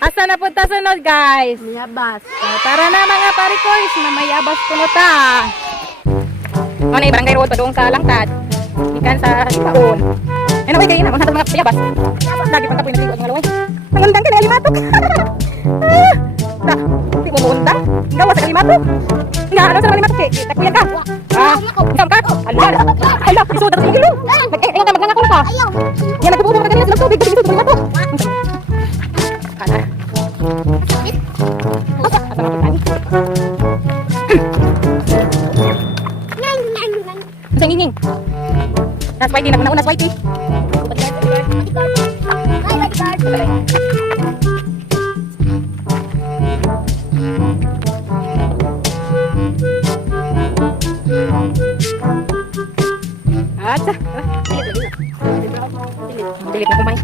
Asa na punta sunod, guys? Mayabas. Tara na mga parikoys, na mayabas puno ta. Ano yung barangay road pa doon ka langkad. Ikan sa Sipaon. Ano ba kayo na? Mga mayabas. Lagi pang kapoy naligo ang malaway. Nangundang ka na alimatok. Hindi mo munda. Gawa sa alimatok. Nga, ano sa alimatok eh? Takuyan ka. Isam ka. Hala, isuot at sigilo. Ayaw ka magnangakon ka. Yan, nagpupo ka kanina silang tubig. Isuot at alimatok. Kana. Asa makitani? Asa nginging? Nas Whitey, naguna-unas Whitey. Acha. Dilit na kumay.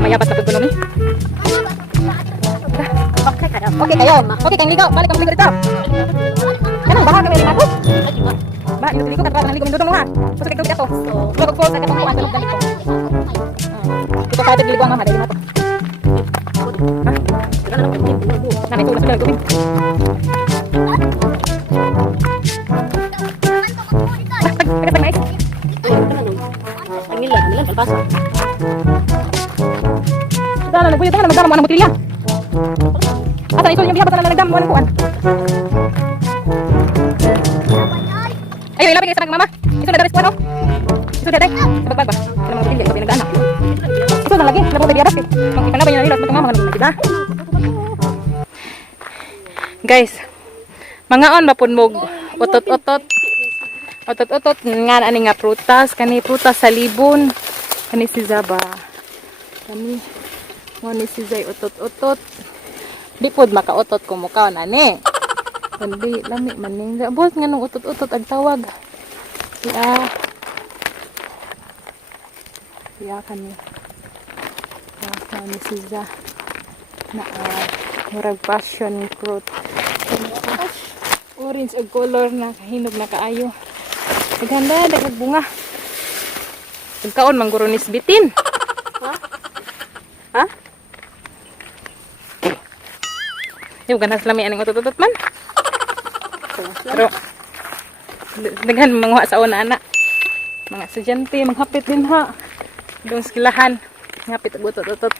Mayabas na pagkuno ni. Okay kayo. Okay kayong ligaw. Balik kang ligaw dito. Kanang baha kami ligaw. Ba, ito ligaw ka ligaw minuto mo ha. Susukit tubig ato. Lugog po sa katong kuan sa lugdan ito. Ito pa ligaw ang mama dali mato. Ha? Nami tulas sa tubig. Pagkatang mais. Pangilan kalpas. Dala nagbuyod ka na magdama mo ang botilya. Asa isul yung biyabas na nagdamo mo kuan. Ayo ilapit sa mama. Isul na daris kuan oh. Isul daday. Sabag ba? Sa mga botilya sabi nagdana. Isul na lagi, labo biyabas eh. Magkana ba niya nila sa mama nagdana kita. Guys, mga on mapunmog otot-otot. Otot-otot nga ani nga prutas, kani prutas sa libon. Kani si Zaba. Kani mo ni si Zay otot-otot. Di pod makaotot ko mukaw na ni. Kundi lami maning abot nga nung otot-otot ang tawag. Siya kani. Mo ni si Za na murag passion fruit. Orange og color na kahinog na kaayo. Ganda dagag bunga. Pagkaon mangguro ni bitin. Ha? Yung ganas lami aning utot-utot man. Pero daghan manguha sa una anak. Mga estudyante maghapit din ha. Doon skilahan. Ngapit og utot-utot.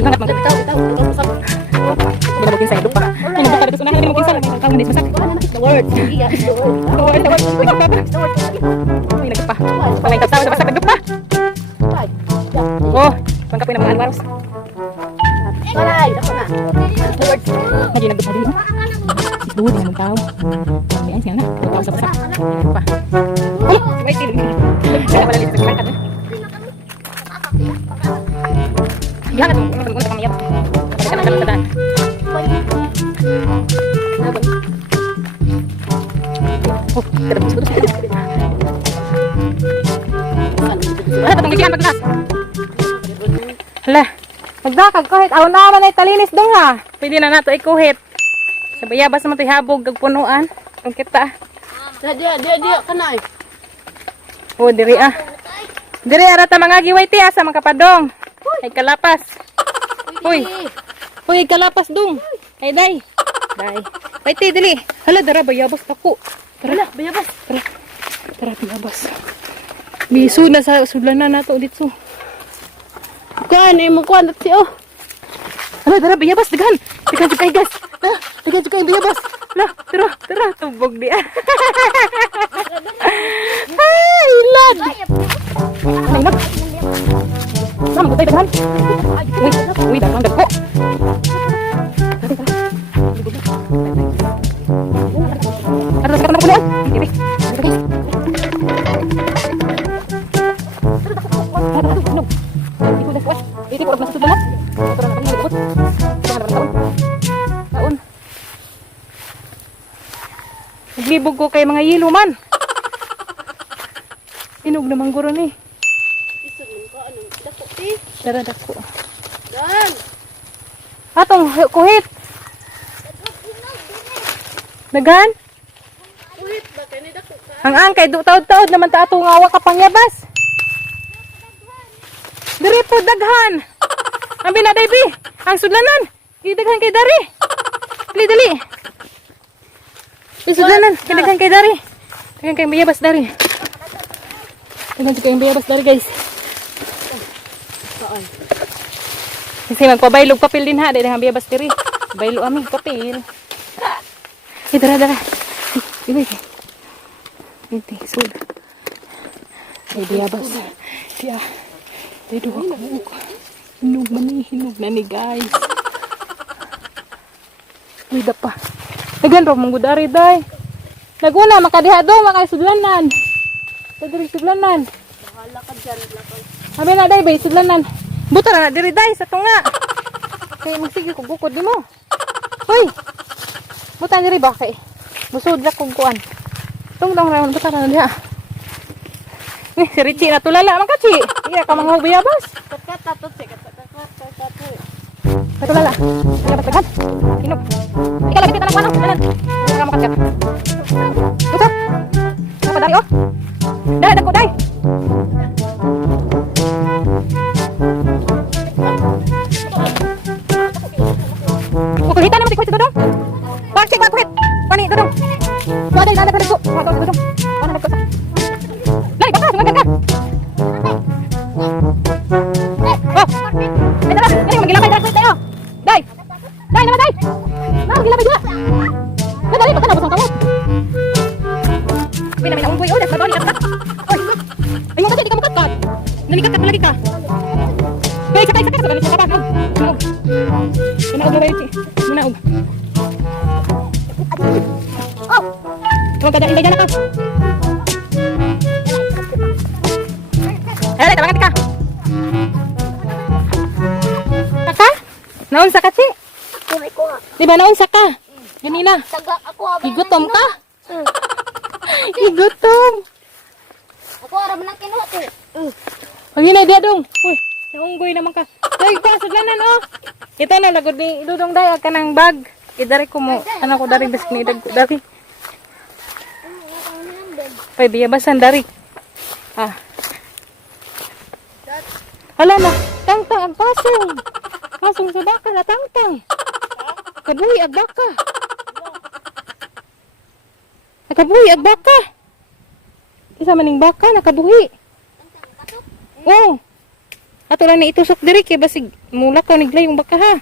Ingat magbitaw. Hindi na magkinsa ito pa. Ano ba kada sunahan ni magkinsa lang kamu di masak. The word. The word. Ay nagpa. Palay taw sa masak nagpa. Oh, pangkapoy na mga alwaros. Balay, dako na. The word. Lagi nagpa din. Isduhod na mong tao. Ay ay siya na. Tao sa masak. Pa. Ay, wait till. Kaya wala lista kan. Jangan tunggu kami ya. Kadang-kadang. Oh, terus. Ano tong gigian maglas? Hala, magdakag kahit aw naman ay talinis dong ha. Pwede na nato ikuhit. Sa bayabas naman to'y habog kag punuan. Kung kita. Dia kanay. Oh, diri ah. Diri ara ta mga giway ti asa makapadong. Ay kalapas. Uy. Uy kalapas dong. Ay day. Day. Ay ti dili. Hala dara bayabas tako. Tara bayabas. Tara bayabas. Bisu na sa sudlanan nato dito. Kuan imo kuan si oh. Hala dara bayabas daghan. Daghan jud kay gas. Daghan jud kay bayabas. La, tara tubog di. Ay, lad. Ay, nak. Sama ko tayo daghan. Uy, daghan dagko. Ada sekarang aku lihat. Ini. Ini kurang masuk dalam. Kurang apa ni dapat? Kurang tahun. Naglibog ko kay mga yelo man. Inog na mangguro ni. Isugin ko anong dako ti. Dara dako. Dan. Atong kuhit. Dagan? Kuhit ba kani dako ka? Ang angkay, taod-taod naman ta ato nga awa ka pangyabas. Diri po daghan. Ambi na day bi. Ang sudlanan. Idaghan kay dari. Dali dali. Sudlanan, daghan kay dari. Daghan kay bayabas dari. Daghan kay bayabas dari guys. Kasi magpabaylog papel din ha, dahil nga bayabas diri. Baylo aming papel. Dara dara. Ibi. Ini sud. Ay bayabas. Siya. Dito ako. Hinog na ni guys. Uy, dapa. Dagan ro mong gudari day. Naguna makadiha do makay sudlanan. Diri sudlanan. Bahala ka dyan, lakad. Abi na day bay sudlanan. Buta na diri day sa tunga. Kay magsige ko bukod nimo. Hoy. Buta diri ba kay. Busod ra kog kuan. Tungtong ra buta na diha. Si Richie na tulala man kachi. Iya ka mga bayabas. Kat-kat-kat, kat-kat-kat. Tulala. Bayabas tagan. Inog. Ikaw lagi kita nang paano. Kamu kat. Buta. Apa dari oh? Dai dako dai. Kukuhitan naman si Kuya Dudong. Pakcik ba kuhit? Pani Dudong. Wala na nagko. Wala Dudong. Wala nagko. Dai baka sumagan ka. Oh. Ay tara, dai magilakay dai tayo. Dai. Dai naman dai. Na magilakay dai. Dai baka na busong kamot. Pina may naunggoy ulit sa doni kat. Oy. Ayun kasi di ka mukat. Nanikat ka lagi ka. Dai sakay sa ganito ka ba? Manaog na Richie. Manaog. Oh. Huwag ka dahil dyan ako. Ay, tabangat ka. Kaka? Naunsa ka, Chi? Tunay ko nga. Di ba naunsa ka? Ganina. Taga ako abang. Igutom ka? Igutom. Ako aram nang kinuha to. Pag yun dia dong. Uy, naunggoy naman ka. Ay, ka, sudlanan, oh. Ito na, lagod ni Dudong Day, ka ng bag. Idari ko mo, ano ko dari, bes kinidag ko dari. Pay, biyabasan dari. Ah. Hala na, tangtang ang pasong. Pasong sa baka na tangtang. Kabuhi ang baka. Nakabuhi ang baka. Isa maning baka, nakabuhi. Oh. Ato lang na itusok diri kay basig mula ka niglay yung baka ha.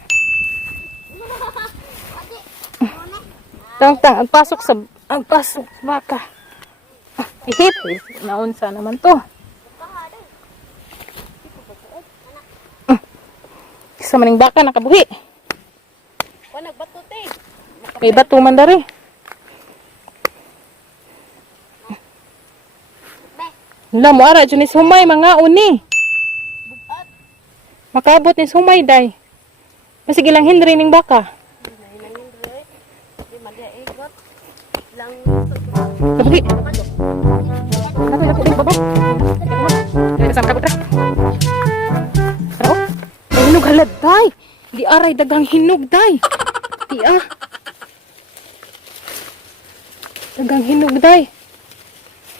Tang ang pasok sa baka. Ah, ihip. Naunsa naman to. Isa maning baka nakabuhi. Wa nagbato te. May bato man dari. Wala mo ara dyan is humay mga uni. Makaabot ni sumay day. Masig ilang hindri ning baka. Kabuhi. Naku din baba. Dito sa kabut ra. Pero may hinog halad day. Di aray dagang hinog day. Di ah. Dagang hinog day.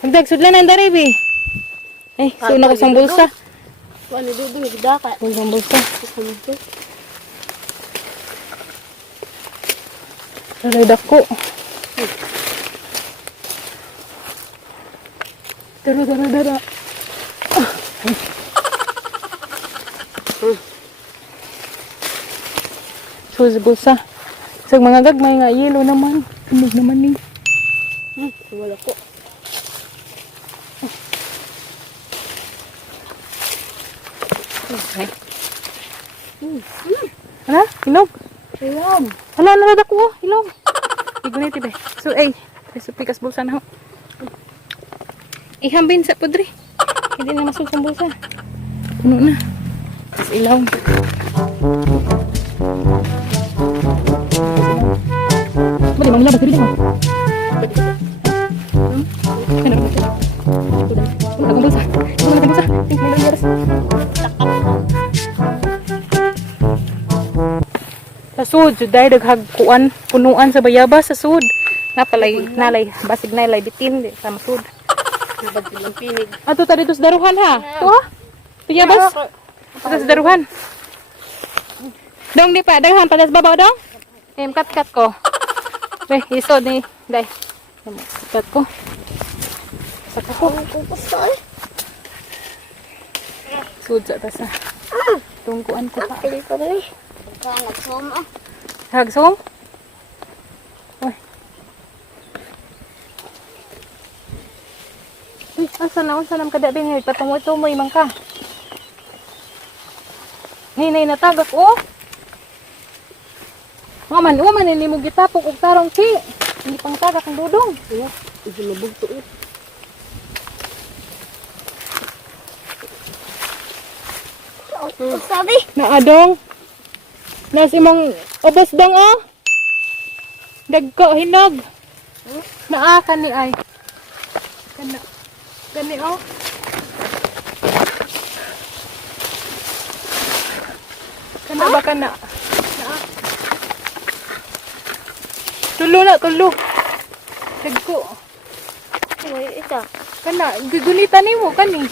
Magdag sudlanan dari bi. Ay, suna ko sang bulsa. Ano Dudong gidaka. Bulsang bulsa. Sampo. Aray dako. Dara. Sus bulsa. Sa mga gagmay nga yelo naman. Tunog naman ni. Wala ko. Okay. Hala, hinog. Ayam. Hala, narada ko. Hinog. Igunit ibe. So, ay. So, pikas bulsa na ho. Ihambin sa pudri. Hindi na masuk sa bulsa. Puno na. Tapos ilaw. Bali, manglabas. Bili mo. Ano ba ito? Puno na kong bulsa. Puno na kong bulsa. Tingnan mo lang sa sud, dahil daghagkuan, punuan sa bayabas sa sud. Nalay, basig nalay bitin, di sa masud. Nabad silang pinig. Ato ta dito sa daruhan ha. Ito ha? Bayabas. Tapos daruhan. Dong di pa, daruhan pada sa babaw dong. Kat ko. Weh, isod ni. Day. Kat ko. Saka ko. Kupos to eh. Sud sa tasa. Tungkuan ko pa. Pili ko rin. Kaya nag-zoom ah. Hagsom? Uy. Uy, asa na kada bin ngayon? Patumoy-tumoy man ka. Hinay natagak, oh. Maman, hindi mo gitapok og tarong ki. Hindi pang tagak ang dudong. Ito nabog to eh. Sabi? Naadong. Nas imong ubos dong, oh. Dagko, hinog. Naa ka ni ay. Kana. Gani, oh. Kana ba kana? Naa. Tulo. Dagko. Uy, ito. Kana, gigulitan nimo kani.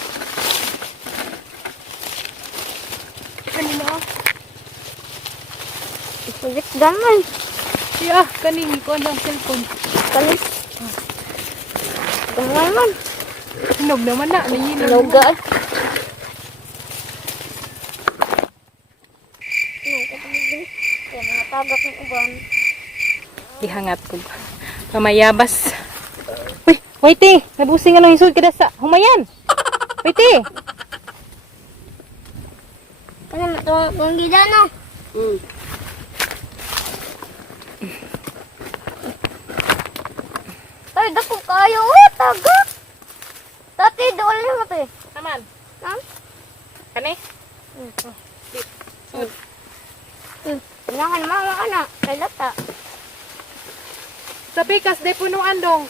Kani na, oh. Isulit daman. Siya, kani ko ang cellphone. Kalis. Daman. Hinog naman na, nahinog. Loga eh. Kaya mga tagak ng uban. Ihangat ko. Pamayabas. Uy, waiti, nabusing nga ng hisod kada sa humayan. Waiti. Ano na ito? Kung gila no? Tay, dako kayo. Oh, tagak. Tati, doon lang mo ito eh. Naman. Ha? Kani? Kailangan mama ka na. Kay lata. Sa pikas, day punuan dong.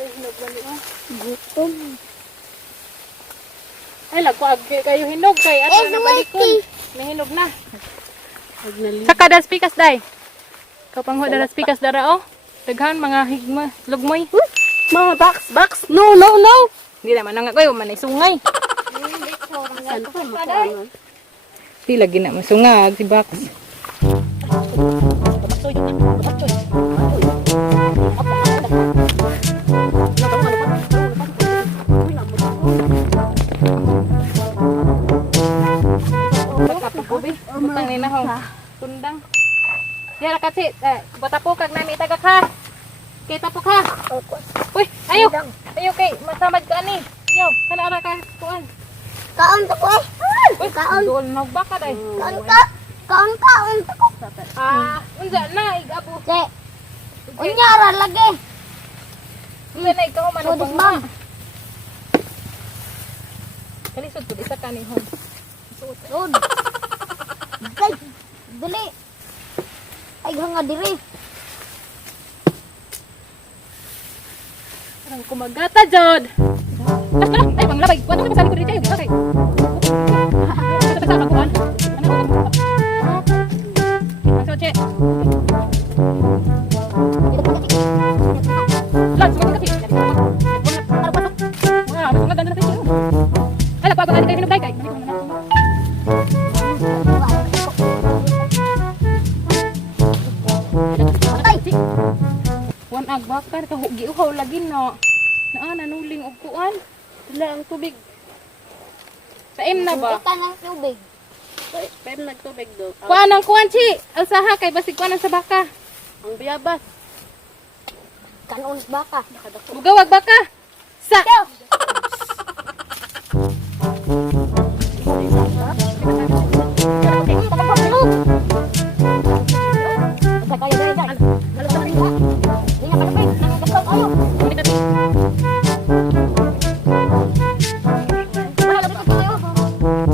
Ay, hinog ba niyo? Gutom. Ay, lagwag kayo hinog kay. Ano na balikon? May hinog na. Saka das pikas, day. Kapang ho das pikas dara, oh. Daghan, mga higma, lugmoy. Mama, box. No. Hindi naman nangagoy, manay sungay. Saan ko makaroon? Di lagi na masungag si Bax. Utang ni na hong tundang. Diara kasi batapo kag nami tagak ha. Kay tapok ha. Uy, ayo. Ayo kay masamad ka ani. Ayo, kana ara ka kuan. Kaon to ko eh. Uy, doon nagbaka day. Kaon to ko. Unsa na igabo. Che. Unyara lagi. Unsa na ikaw man Sudis bang. Kalisod ko isa kanihon. Rod. Ay, dali. Ay, hanga diri. Parang kumagata jod. Ay, bang labay. Wato ka pasali ko dito yung okay. Ito sa kakuan. Ano? Masuk cek. Lan, semua kasi. Taruh pasok. Wah, masuk ganda na sa iyo. Ala, pag ali kayo hinug kay. Wan agbakar ka giuhaw lagi no. Naa nanuling og kuan. Wala ang tubig. Taim na ba? Ika ng tubig. Pem nagtubig do. Kuan ang kuan chi. Alsaha kay basig kuan ang sa baka. Ang biyabas. Kanon baka. Bugawag baka. Sa.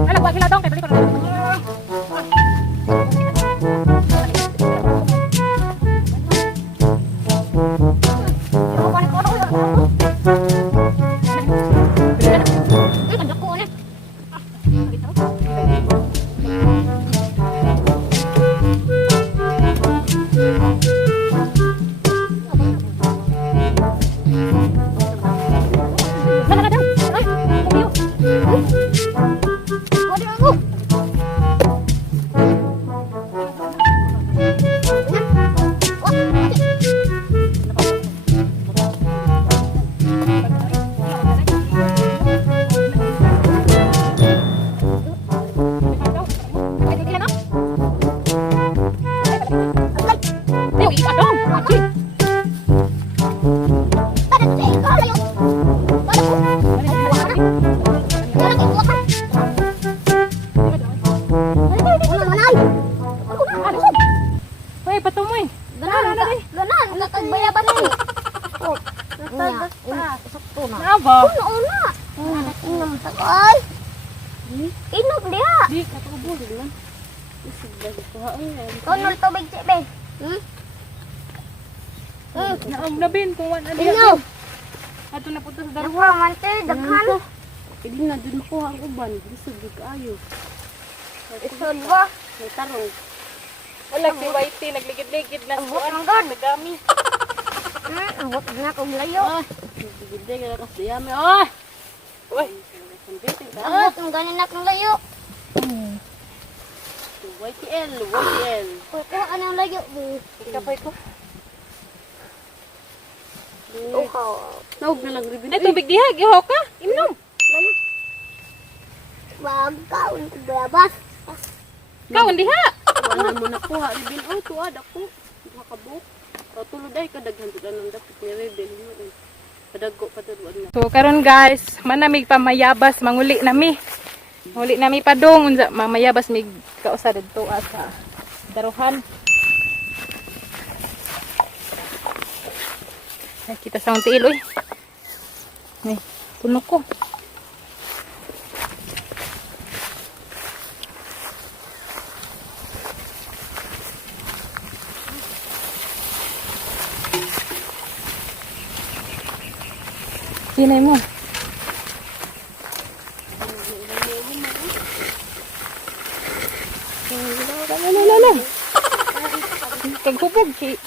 Ala, kuha sila dong kay balik ko. Ay. Inog dia. Di, katubos lang. Isig ba ito haon yan? Tunol tubig si be. Naong labin kung wala na Inog. Ato na punta sa daro. Dagwa man te, daghan. Hindi na din makuha ang uban. Isig di kaayo. Isod ba? May tarong. Wala si Whitey nagligid-ligid na Ang kuan. God. Nagami. Abot na kong layo. Ay, gede ka kasi yami. Ay! Uy, Kambitin ka. Abot ang ganin na kong layo. YTL, YTL. Kuha ka ng layo. kapay ko. Uhaw. Naog na lang ribin. Ay tubig diha, giho ka. Imnom. Layo. Wag kaon ko bayabas. Kaon diha. Wala mo nakuha ribin. Oh, tuwa dako. Makabuk. O tulod ay kadaghan sila ng dapit ni ribin. Kadagko paturuan na. So karon guys, manamig pa mayabas manguli nami. Manguli nami padong unsa mamayabas mig kausa didto sa daruhan. Ay, kita sa unti iloy. Ni, puno ko. Hinay mo. Lala. Kagkupog si.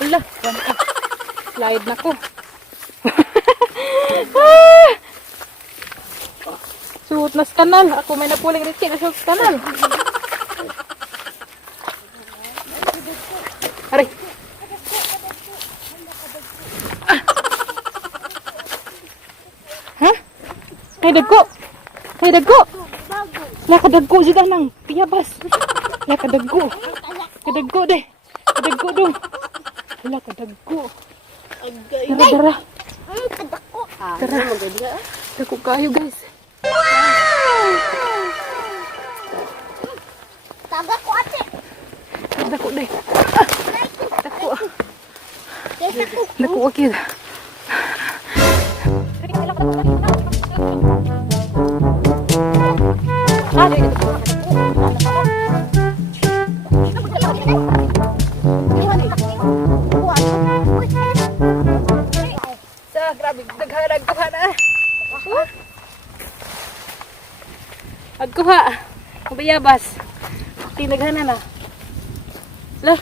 Wala, slide na ko. Suot na sa kanal. Ako may napuling rin na suot sa kanal. Aray. Ha? Ay, dagko. Ay, dagko. Nakadagko sila ng piyabas. Nakadagko. Kadagko deh. Kadagko dong. Wala kadagko. Dara, dara. Kadako. Tara. Maganda. Dagko kayo guys. Taga ko ate. Dagko deh. Dagko. Kesa ko. Dagko wakil. Sa grabe, dagharag ko na. Agkuha. Kabayabas. Tinaghanan na. Lah,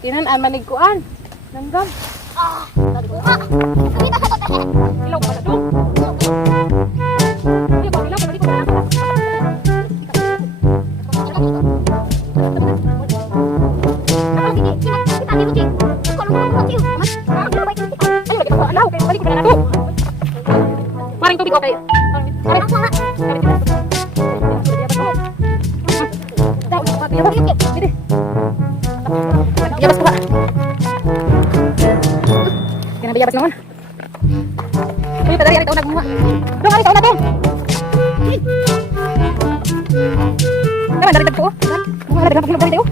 tinan manigkuan. Langgam. Ilaw pala dong. Iya, ilaw pala dito. Maring tubig okay. Biyabas ko ba? Kaya biyabas naman. Uy, padari, ari taon na gumawa. Dong, ari taon na dong. Naman, dari tagpo. Mga dari tagpo, dari tayo.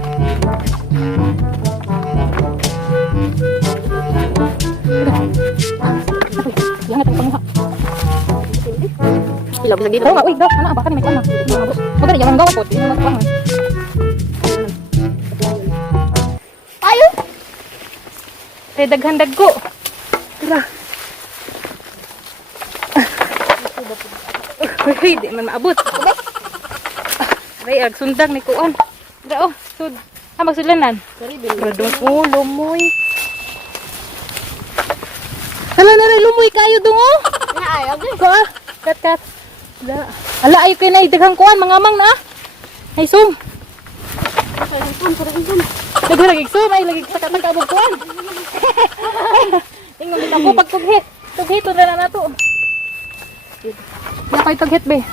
Yan, ito yung Ilab lagi. oh, uy, daw, ano, baka ni may kuwan na. Huwag na, yung gawa po. Yung gawa po. Ayo. Kaya daghan dagko. Tara. Uy, di man maabot. Ay, agsundang ni kuan. Tara, oh, sud. Magsudlanan. Radong ulo mo'y. Hala na rin, lumoy kayo dong, oh. Naayo gi. Ko, ah. Kat. Ala, ay kayo na idaghang kuan, mga amang na. Ay, sum. Lagi sum, ay lagi sa kabog kuan. Tingnan kita ko pag tughit. Tughit, ito na na to. Napay tughit, be.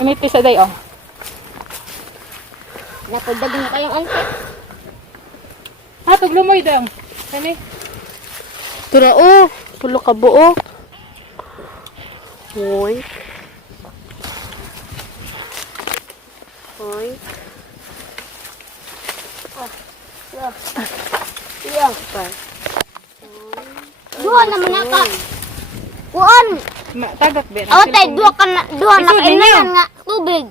Amit ko sa day, oh. Napagdagan na kayong angkit. Ha, tuglumoy dong. Kani? Tura oh, pulo ka buok. Hoy. Oy. Iya. Pa. Dua naman naka. Kuan. Tagak ba? Aw tay dua Isod naka ninyo. inan nga tubig.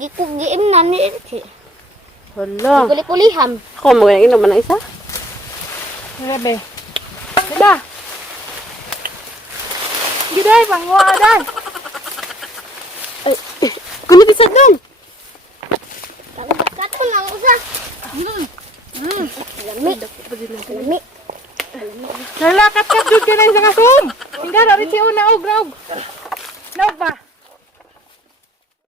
Giimnan ni si. Hala. Guli-puliham. Ako mo ganyan inom man ang isa? Grabe. Diba? Giday, pangwa day. Ay, kuno bisag nun. Kato nang usa. Lami. Lami. Nalakat-kat jud ka na isang asum. Hinggara rin si una og. Naog ba?